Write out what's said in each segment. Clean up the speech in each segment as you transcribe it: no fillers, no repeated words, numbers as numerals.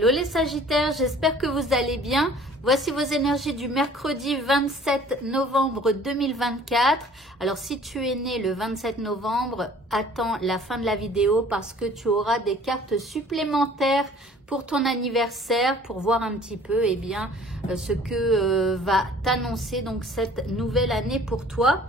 Hello les Sagittaires, j'espère que vous allez bien. Voici vos énergies du mercredi 27 novembre 2024. Alors si tu es né le 27 novembre, attends la fin de la vidéo parce que tu auras des cartes supplémentaires pour ton anniversaire pour voir un petit peu ce que va t'annoncer donc cette nouvelle année pour toi.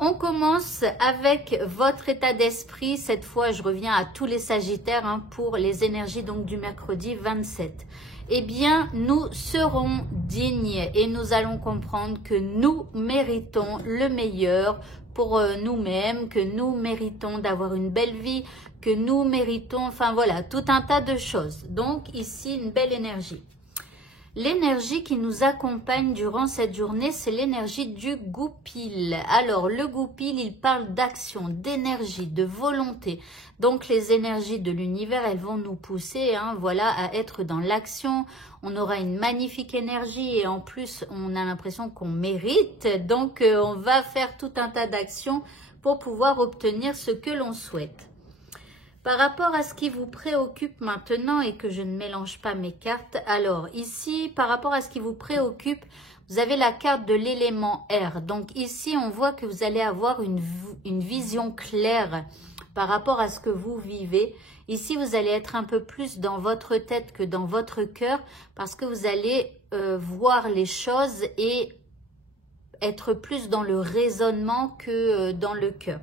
On commence avec votre état d'esprit. Cette fois, je reviens à tous les Sagittaires pour les énergies donc du mercredi 27. Eh bien, nous serons dignes et nous allons comprendre que nous méritons le meilleur pour nous-mêmes, que nous méritons d'avoir une belle vie, que nous méritons, enfin voilà, tout un tas de choses. Donc ici, une belle énergie. L'énergie qui nous accompagne durant cette journée, c'est l'énergie du goupil. Alors, le goupil, il parle d'action, d'énergie, de volonté. Donc, les énergies de l'univers, elles vont nous pousser voilà, à être dans l'action. On aura une magnifique énergie et en plus, on a l'impression qu'on mérite. Donc, on va faire tout un tas d'actions pour pouvoir obtenir ce que l'on souhaite. Par rapport à ce qui vous préoccupe maintenant et que je ne mélange pas mes cartes, alors ici, par rapport à ce qui vous préoccupe, vous avez la carte de l'élément air. Donc ici, on voit que vous allez avoir une vision claire par rapport à ce que vous vivez. Ici, vous allez être un peu plus dans votre tête que dans votre cœur parce que vous allez voir les choses et être plus dans le raisonnement que dans le cœur.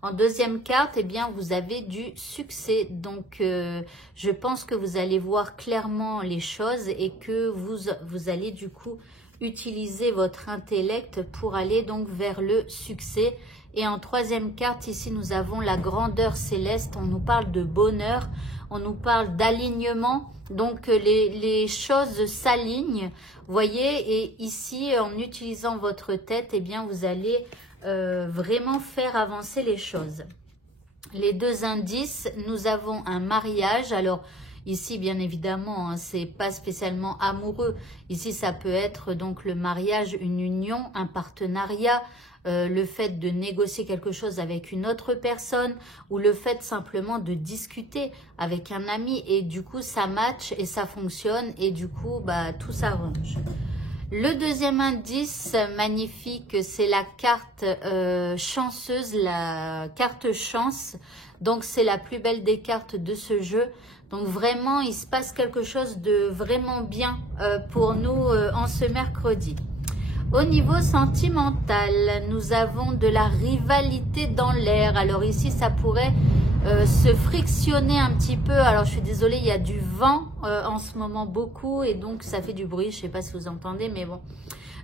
En deuxième carte, eh bien, vous avez du succès. Donc, je pense que vous allez voir clairement les choses et que vous allez du coup utiliser votre intellect pour aller donc vers le succès. Et en troisième carte, ici, nous avons la grandeur céleste. On nous parle de bonheur, on nous parle d'alignement. Donc, les choses s'alignent, voyez. Et ici, en utilisant votre tête, eh bien, vous allez vraiment faire avancer les choses. Les deux indices, nous avons un mariage. Alors ici bien évidemment c'est pas spécialement amoureux, ici ça peut être donc le mariage, une union, un partenariat, le fait de négocier quelque chose avec une autre personne ou le fait simplement de discuter avec un ami et du coup ça match et ça fonctionne et du coup tout s'arrange. Le deuxième indice magnifique, c'est la carte chanceuse, la carte chance. Donc, c'est la plus belle des cartes de ce jeu. Donc, vraiment, il se passe quelque chose de vraiment bien pour nous en ce mercredi. Au niveau sentimental, nous avons de la rivalité dans l'air. Alors ici, ça pourrait se frictionner un petit peu. Alors je suis désolée, il y a du vent en ce moment beaucoup et donc ça fait du bruit. Je ne sais pas si vous entendez, mais bon.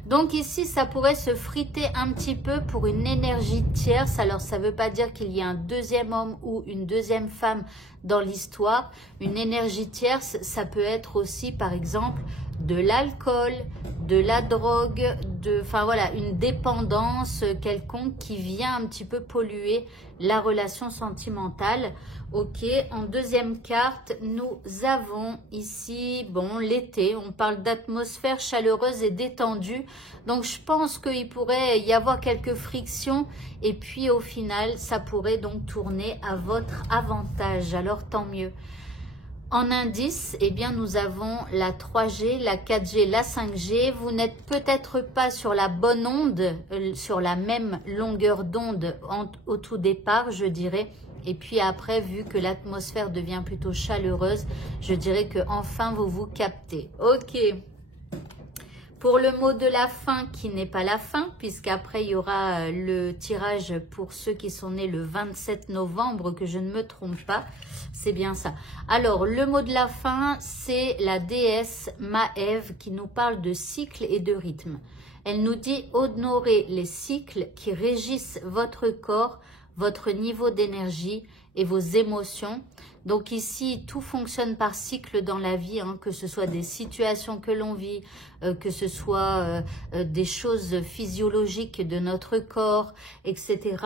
Donc ici, ça pourrait se friter un petit peu pour une énergie tierce. Alors ça ne veut pas dire qu'il y a un deuxième homme ou une deuxième femme dans l'histoire. Une énergie tierce, ça peut être aussi par exemple de l'alcool, de la drogue, enfin voilà, une dépendance quelconque qui vient un petit peu polluer la relation sentimentale. Ok, en deuxième carte, nous avons ici, bon, l'été, on parle d'atmosphère chaleureuse et détendue. Donc, je pense qu'il pourrait y avoir quelques frictions et puis au final, ça pourrait donc tourner à votre avantage. Alors, tant mieux. En indice, eh bien, nous avons la 3G, la 4G, la 5G. Vous n'êtes peut-être pas sur la bonne onde, sur la même longueur d'onde au tout départ, je dirais. Et puis après, vu que l'atmosphère devient plutôt chaleureuse, je dirais que enfin vous vous captez. Ok. Pour le mot de la fin qui n'est pas la fin, puisqu'après il y aura le tirage pour ceux qui sont nés le 27 novembre, que je ne me trompe pas, c'est bien ça. Alors, le mot de la fin, c'est la déesse Maève qui nous parle de cycle et de rythme. Elle nous dit honorer les cycles qui régissent votre corps, votre niveau d'énergie et vos émotions. Donc ici, tout fonctionne par cycle dans la vie, que ce soit des situations que l'on vit, que ce soit des choses physiologiques de notre corps, etc.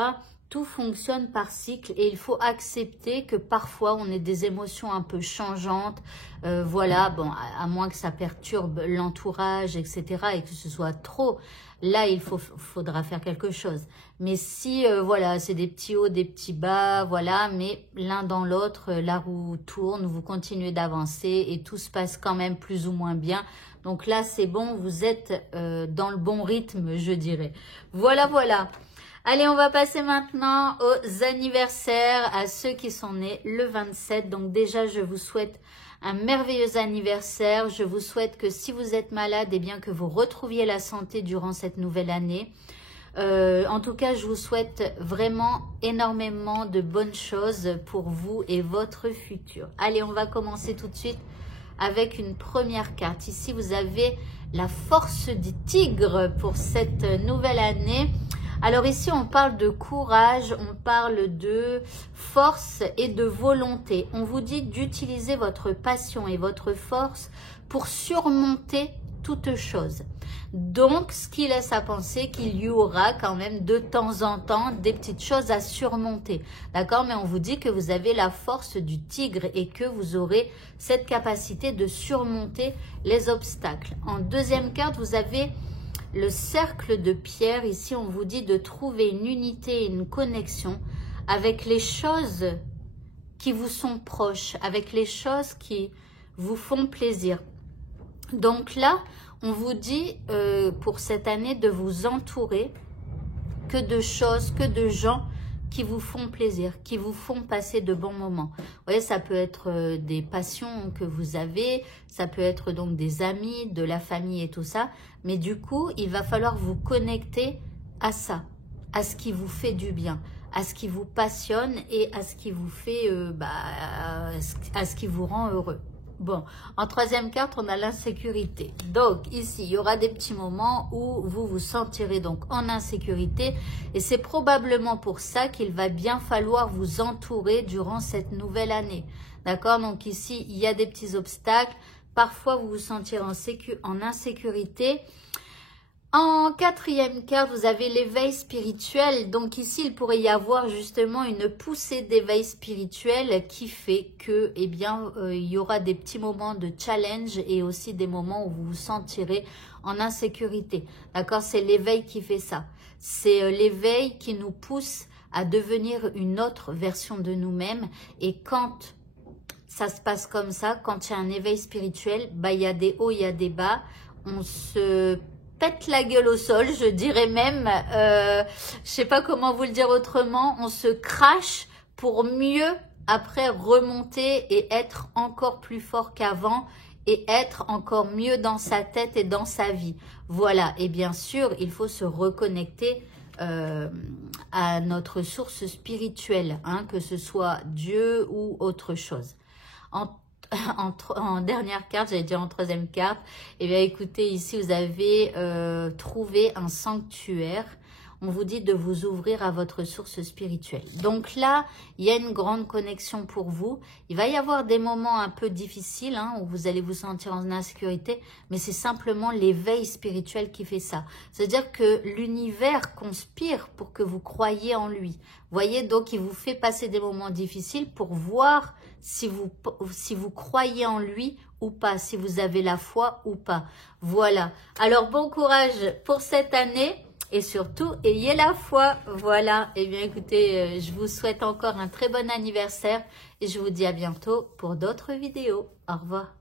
tout fonctionne par cycle et il faut accepter que parfois on ait des émotions un peu changeantes. Voilà, bon, à moins que ça perturbe l'entourage, etc. et que ce soit trop, là il faudra faire quelque chose. Mais si, voilà, c'est des petits hauts, des petits bas, voilà, mais l'un dans l'autre, la roue tourne, vous continuez d'avancer et tout se passe quand même plus ou moins bien. Donc là, c'est bon, vous êtes dans le bon rythme, je dirais. Voilà, voilà. Allez, on va passer maintenant aux anniversaires, à ceux qui sont nés le 27. Donc déjà, je vous souhaite un merveilleux anniversaire. Je vous souhaite que si vous êtes malade, eh bien que vous retrouviez la santé durant cette nouvelle année. En tout cas, je vous souhaite vraiment énormément de bonnes choses pour vous et votre futur. Allez, on va commencer tout de suite avec une première carte. Ici, vous avez la force du tigre pour cette nouvelle année. Alors ici, on parle de courage, on parle de force et de volonté. On vous dit d'utiliser votre passion et votre force pour surmonter toute chose. Donc, ce qui laisse à penser qu'il y aura quand même de temps en temps des petites choses à surmonter. D'accord? Mais on vous dit que vous avez la force du tigre et que vous aurez cette capacité de surmonter les obstacles. En deuxième carte, vous avez le cercle de pierre. Ici, on vous dit de trouver une unité et une connexion avec les choses qui vous sont proches, avec les choses qui vous font plaisir. Donc là, on vous dit pour cette année de vous entourer que de choses, que de gens qui vous font plaisir, qui vous font passer de bons moments. Vous voyez, ça peut être des passions que vous avez, ça peut être donc des amis, de la famille et tout ça. Mais du coup, il va falloir vous connecter à ça, à ce qui vous fait du bien, à ce qui vous passionne et à ce qui vous fait, à ce qui vous rend heureux. Bon, en troisième carte, on a l'insécurité. Donc, ici, il y aura des petits moments où vous vous sentirez donc en insécurité. Et c'est probablement pour ça qu'il va bien falloir vous entourer durant cette nouvelle année. D'accord? Donc ici, il y a des petits obstacles. Parfois, vous vous sentirez en insécurité. En quatrième carte, vous avez l'éveil spirituel. Donc ici, il pourrait y avoir justement une poussée d'éveil spirituel qui fait que, eh bien, il y aura des petits moments de challenge et aussi des moments où vous vous sentirez en insécurité. D'accord? C'est l'éveil qui fait ça. C'est l'éveil qui nous pousse à devenir une autre version de nous-mêmes. Et quand ça se passe comme ça, quand il y a un éveil spirituel, bah, il y a des hauts, il y a des bas. On se pète la gueule au sol, je dirais même, je sais pas comment vous le dire autrement, on se crache pour mieux après remonter et être encore plus fort qu'avant et être encore mieux dans sa tête et dans sa vie. Voilà, et bien sûr, il faut se reconnecter à notre source spirituelle, hein, que ce soit Dieu ou autre chose. En dernière carte, j'allais dire en troisième carte, eh bien écoutez, ici vous avez trouvé un sanctuaire. On vous dit de vous ouvrir à votre source spirituelle. Donc là, il y a une grande connexion pour vous. Il va y avoir des moments un peu difficiles, hein, où vous allez vous sentir en insécurité, mais c'est simplement l'éveil spirituel qui fait ça. C'est-à-dire que l'univers conspire pour que vous croyiez en lui. Voyez, donc il vous fait passer des moments difficiles pour voir si vous croyez en lui ou pas, si vous avez la foi ou pas. Voilà. Alors, bon courage pour cette année. Et surtout, ayez la foi. Voilà. Eh bien, écoutez, je vous souhaite encore un très bon anniversaire. Et je vous dis à bientôt pour d'autres vidéos. Au revoir.